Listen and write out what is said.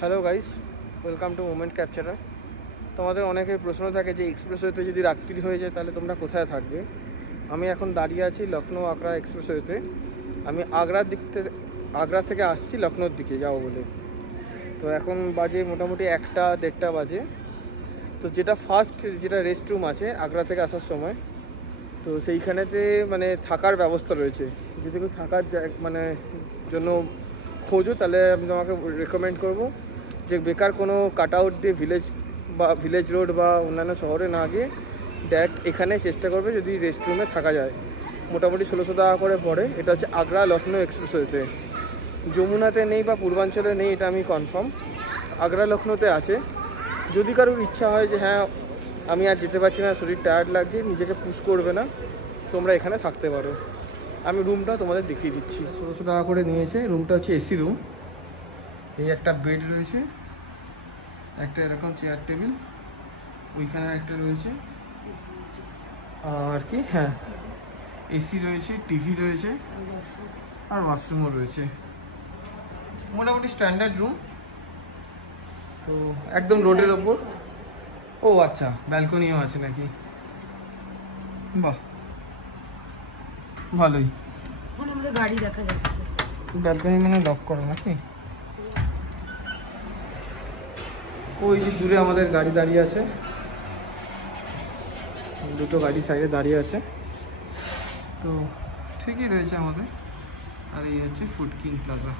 Hello guys, welcome to Moment Capturer. তোমাদের অনেকের প্রশ্ন থাকে যে এক্সপ্রেসওয়েতে যদি রাত্রি হয়ে যায় তাহলে তোমরা কোথায় থাকবে। আমি এখন দাঁড়িয়ে আছি লখনৌ আগ্রা এক্সপ্রেসওয়েতে। আমি আগ্রা থেকে আসছি লখনৌর দিকে যাবো বলে। তো এখন বাজে মোটামুটি 1-1:30 বাজে। তো যেটা রেস্ট রুম আছে আগ্রা থেকে আসার সময়, তো সেইখানেতে মানে থাকার ব্যবস্থা রয়েছে। যদি কেউ থাকার জন্য খোঁজো তাহলে আমি তোমাকে রেকমেন্ড করব যে বেকার কোনো কাট আউট দিয়ে ভিলেজ রোড বা অন্যান্য শহরে না গিয়ে ডাইরেক্ট এখানে চেষ্টা করবে যদি রেস্টরুমে থাকা যায়। মোটামুটি 1600 টাকা করে পড়ে। এটা হচ্ছে আগ্রা লখনৌ এক্সপ্রেসওয়েতে। যমুনাতে নেই বা পূর্বাঞ্চলে নেই এটা আমি কনফার্ম, আগ্রা লখনৌতে আছে। যদি কারোর ইচ্ছা হয় যে হ্যাঁ আমি আর যেতে পারছি না, শরীর টায়ার্ড লাগছে, নিজেকে পুশ করবে না, তোমরা এখানে থাকতে পারো। আমি রুমটা তোমাদের দেখিয়ে দিচ্ছি। 1600 টাকা করে নিয়েছে। রুমটা হচ্ছে এসি রুম। এই একটা বেড রয়েছে, একটা এরকম চেয়ার টেবিল, ওইখানে একটা রয়েছে আর কি, হ্যাঁ এসি রয়েছে, টিভি রয়েছে আর ওয়াশরুমও রয়েছে। মোটামুটি স্ট্যান্ডার্ড রুম। তো একদম রোডের ওপর। ও আচ্ছা, ব্যালকনিও আছে নাকি? বাহ, ভালোই। গাড়ি দেখা যাচ্ছে। ব্যালকনি মানে লক করা নাকি? ওই যে দূরে আমাদের গাড়ি দাঁড়িয়ে আছে, দুটো গাড়ি সাইডে দাঁড়িয়ে আছে। তো ঠিকই রয়েছে আমাদের। আর এই হচ্ছে ফুড কিং প্লাজা।